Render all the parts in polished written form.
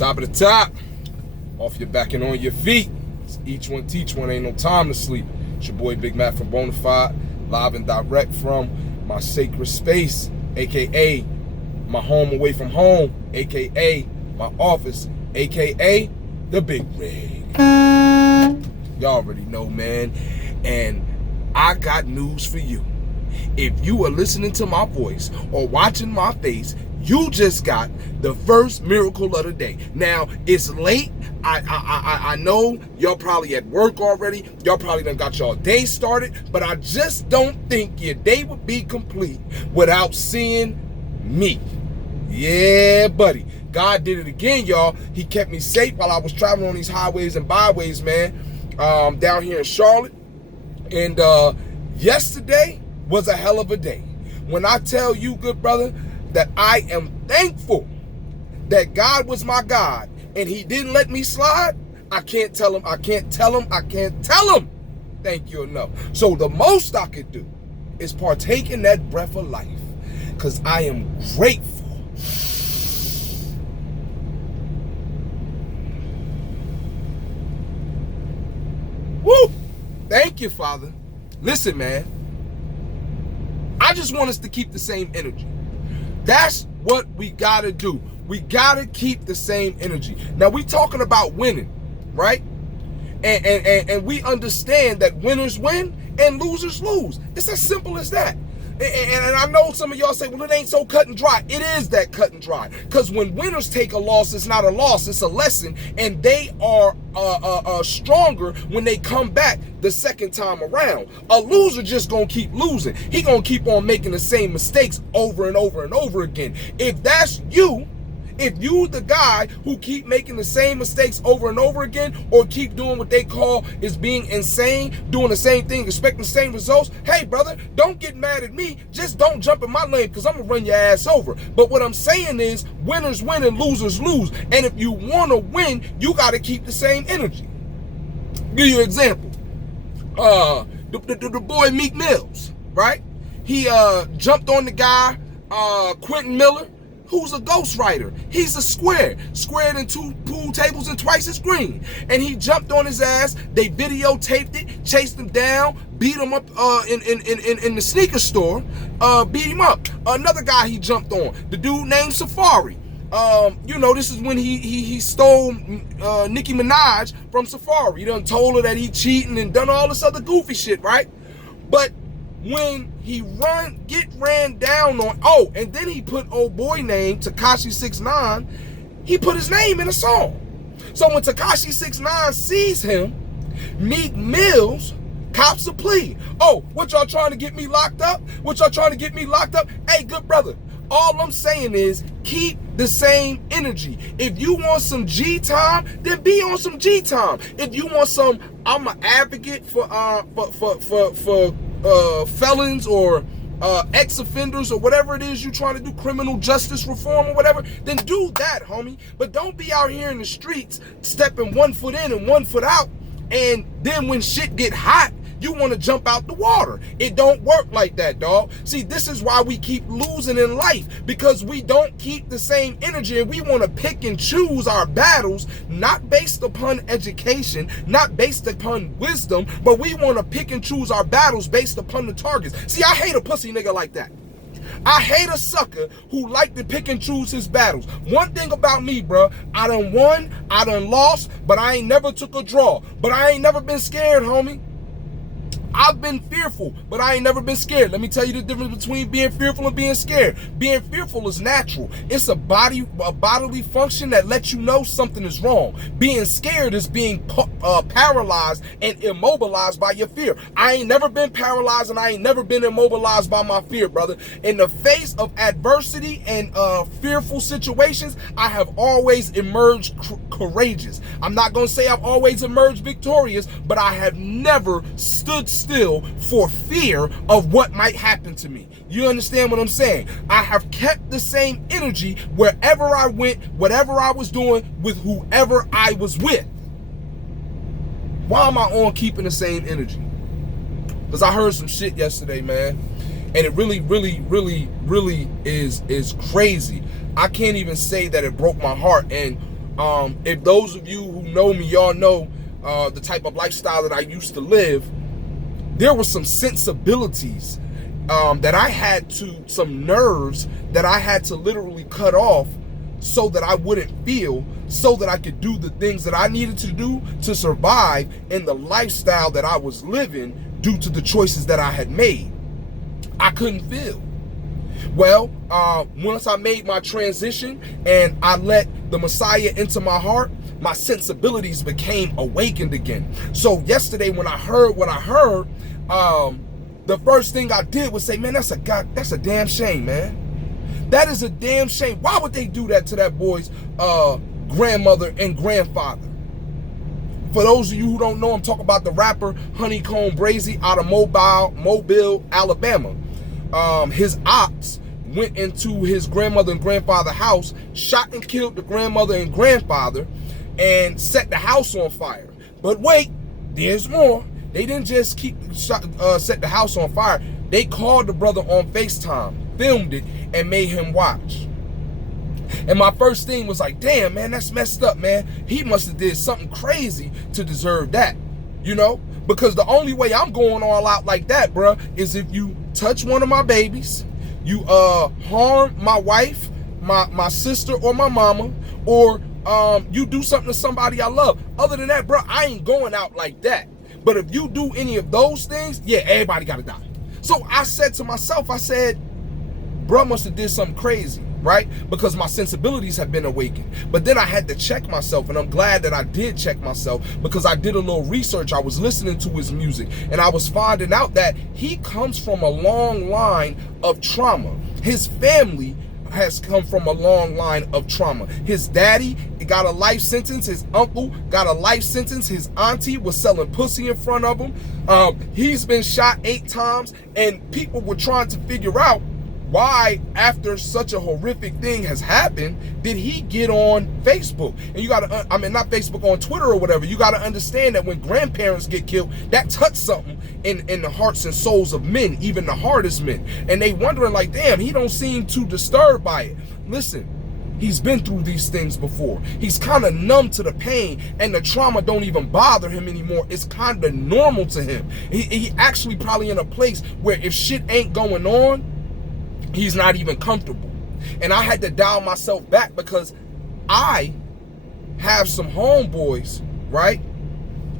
Top of the top, off your back and on your feet. It's each one teach one, ain't no time to sleep. It's your boy Big Matt from Bonafide, live and direct from my sacred space, aka my home away from home, aka my office, aka the Big Rig. Y'all already know, man. And I got news for you. If you are listening to my voice or watching my face, you just got the first miracle of the day. Now, it's late. I know y'all probably at work already. Y'all probably done got y'all day started. But I just don't think your day would be complete without seeing me. Yeah, buddy. God did it again, y'all. He kept me safe while I was traveling on these highways and byways, man, down here in Charlotte. And yesterday was a hell of a day. When I tell you, good brother, that I am thankful that God was my God and he didn't let me slide, I can't tell him thank you enough. So the most I could do is partake in that breath of life, because I am grateful. Woo! Thank you, Father. Listen, man, I just want us to keep the same energy. That's what we gotta do. We gotta keep the same energy. Now, we talking about winning, right? And we understand that winners win and losers lose. It's as simple as that. And I know some of y'all say, well, it ain't so cut and dry. It is that cut and dry. Because when winners take a loss, it's not a loss, it's a lesson. And they are stronger when they come back the second time around. A loser just gonna keep losing. He gonna keep on making the same mistakes over and over and over again. If that's you, if you the guy who keep making the same mistakes over and over again, or keep doing what they call is being insane, doing the same thing, expecting the same results, hey brother, don't get mad at me. Just don't jump in my lane, because I'm gonna run your ass over. But what I'm saying is, winners win and losers lose. And if you wanna win, you gotta keep the same energy. Give you an example. The boy Meek Mills, right? He jumped on the guy, Quentin Miller, who's a ghostwriter. He's a squared in two pool tables and twice as green. And he jumped on his ass. They videotaped it, chased him down, beat him up in the sneaker store, beat him up. Another guy he jumped on, the dude named Safari. This is when he stole Nicki Minaj from Safari. He done told her that he cheating and done all this other goofy shit, right? But when he ran down on, and then he put old boy named Tekashi 6ix9ine, he put his name in a song. So when Tekashi 6ix9ine sees him, Meek Mills cops a plea. Oh, what y'all trying to get me locked up? Hey, good brother, all I'm saying is keep the same energy. If you want some G time, then be on some G time. If you want some, I'm an advocate for felons or ex-offenders or whatever it is you're trying to do, criminal justice reform or whatever, then do that, homie. But don't be out here in the streets stepping 1 foot in and 1 foot out, and then when shit get hot, you want to jump out the water. It don't work like that, dog. See, this is why we keep losing in life, because we don't keep the same energy, and we want to pick and choose our battles, not based upon education, not based upon wisdom, but we want to pick and choose our battles based upon the targets. See, I hate a pussy nigga like that. I hate a sucker who like to pick and choose his battles. One thing about me, bro, I done won, I done lost, but I ain't never took a draw. But I ain't never been scared, homie. I've been fearful, but I ain't never been scared. Let me tell you the difference between being fearful and being scared. Being fearful is natural. It's a bodily function that lets you know something is wrong. Being scared is being paralyzed and immobilized by your fear. I ain't never been paralyzed and I ain't never been immobilized by my fear, brother. In the face of adversity and fearful situations, I have always emerged courageous. I'm not going to say I've always emerged victorious, but I have never stood still for fear of what might happen to me. You understand what I'm saying? I have kept the same energy wherever I went, whatever I was doing, with whoever I was with. Why am I on keeping the same energy? Because I heard some shit yesterday, man. And it really is crazy. I can't even say that it broke my heart. And If those of you who know me, y'all know the type of lifestyle that I used to live, there were some sensibilities that I had to, some nerves that I had to literally cut off so that I wouldn't feel, so that I could do the things that I needed to do to survive in the lifestyle that I was living due to the choices that I had made. I couldn't feel. Well, once I made my transition and I let the Messiah into my heart, my sensibilities became awakened again. So yesterday when I heard what I heard, the first thing I did was say, man, that's a damn shame, man. That is a damn shame. Why would they do that to that boy's grandmother and grandfather? For those of you who don't know, I'm talking about the rapper Honeycomb Brazy out of Mobile, Alabama. His ops went into his grandmother and grandfather's house, shot and killed the grandmother and grandfather, and set the house on fire. But wait, there's more. They didn't just set the house on fire. They called the brother on FaceTime, filmed it, and made him watch. And my first thing was like, damn, man, that's messed up, man. He must have did something crazy to deserve that, you know? Because the only way I'm going all out like that, bruh, is if you touch one of my babies, you harm my wife, my sister, or my mama, or you do something to somebody I love. Other than that, bruh, I ain't going out like that. But if you do any of those things, yeah, everybody gotta die. So I said to myself, I said, bruh must have did something crazy, right? Because my sensibilities have been awakened. But then I had to check myself, and I'm glad that I did check myself because I did a little research. I was listening to his music, and I was finding out that he comes from a long line of trauma. His family has come from a long line of trauma. His daddy got a life sentence. His uncle got a life sentence. His auntie was selling pussy in front of him. He's been shot 8 times, and people were trying to figure out why, after such a horrific thing has happened, did he get on Facebook? And you gotta, I mean, not Facebook, on Twitter or whatever. You gotta understand that when grandparents get killed, that touched something in the hearts and souls of men, even the hardest men. And they wondering like, damn, he don't seem too disturbed by it. Listen, he's been through these things before. He's kind of numb to the pain, and the trauma don't even bother him anymore. It's kind of normal to him. He actually probably in a place where if shit ain't going on, he's not even comfortable. And I had to dial myself back because I have some homeboys, right?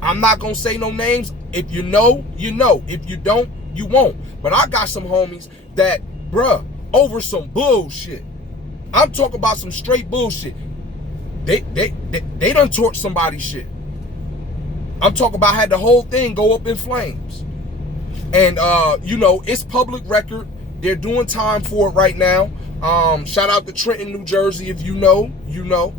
I'm not gonna say no names. If you know, you know. If you don't, you won't. But I got some homies that, bruh, over some bullshit. I'm talking about some straight bullshit. They done torched somebody's shit. I'm talking about had the whole thing go up in flames. And you know, it's public record. They're doing time for it right now. Shout out to Trenton, New Jersey. If you know, you know.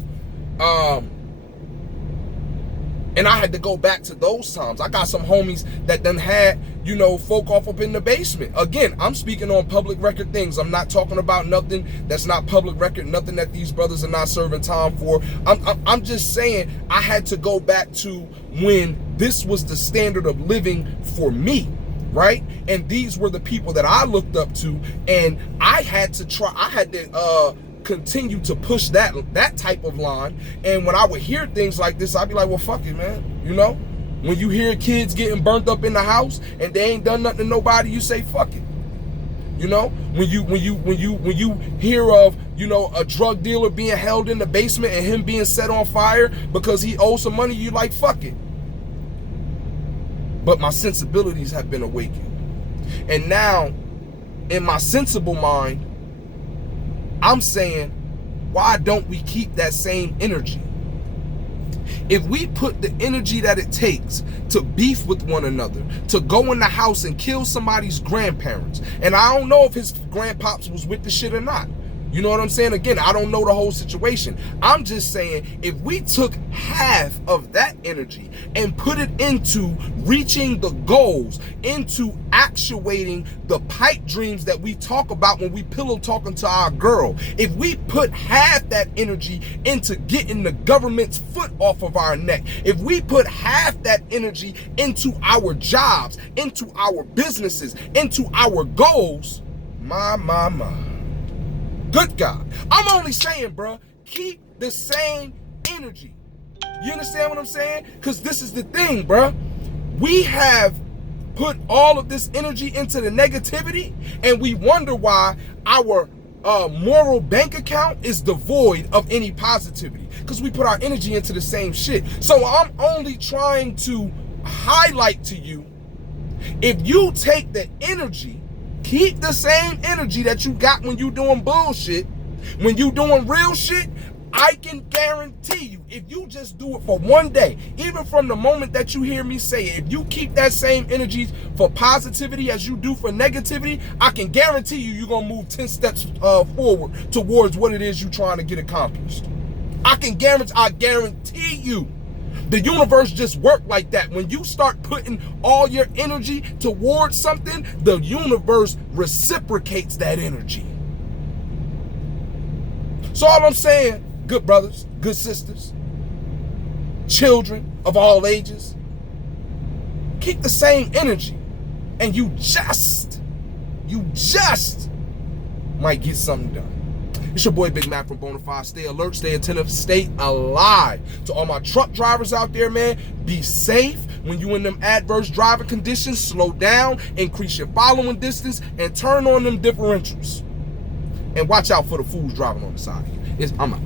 And I had to go back to those times. I got some homies that done had, you know, folk off up in the basement. Again, I'm speaking on public record things. I'm not talking about nothing that's not public record, nothing that these brothers are not serving time for. I'm just saying I had to go back to when this was the standard of living for me. Right? And these were the people that I looked up to, and I had to continue to push that type of line. And when I would hear things like this, I'd be like, well, fuck it, man. You know, when you hear kids getting burnt up in the house and they ain't done nothing to nobody, you say, fuck it. You know, when you hear of, you know, a drug dealer being held in the basement and him being set on fire because he owes some money, you like, fuck it. But my sensibilities have been awakened. And now, in my sensible mind, I'm saying, why don't we keep that same energy? If we put the energy that it takes to beef with one another, to go in the house and kill somebody's grandparents, and I don't know if his grandpops was with the shit or not. You know what I'm saying? Again, I don't know the whole situation. I'm just saying, if we took half of that energy and put it into reaching the goals, into actuating the pipe dreams that we talk about when we pillow talking to our girl, if we put half that energy into getting the government's foot off of our neck, if we put half that energy into our jobs, into our businesses, into our goals, my. Good God. I'm only saying, bro, keep the same energy. You understand what I'm saying? Because this is the thing, bruh. We have put all of this energy into the negativity, and we wonder why our moral bank account is devoid of any positivity, because we put our energy into the same shit. So I'm only trying to highlight to you, if you take the energy, keep the same energy that you got when you doing bullshit, when you doing real shit, I can guarantee you, if you just do it for one day, even from the moment that you hear me say it, if you keep that same energy for positivity as you do for negativity, I can guarantee you, you're going to move 10 steps forward towards what it is you're trying to get accomplished. I guarantee you. The universe just works like that. When you start putting all your energy towards something, the universe reciprocates that energy. So all I'm saying, good brothers, good sisters, children of all ages, keep the same energy, and you just might get something done. It's your boy Big Mac from Bonafide. Stay alert, stay attentive, stay alive. To all my truck drivers out there, man, be safe. When you in them adverse driving conditions, slow down, increase your following distance, and turn on them differentials. And watch out for the fools driving on the side of you. I'm out.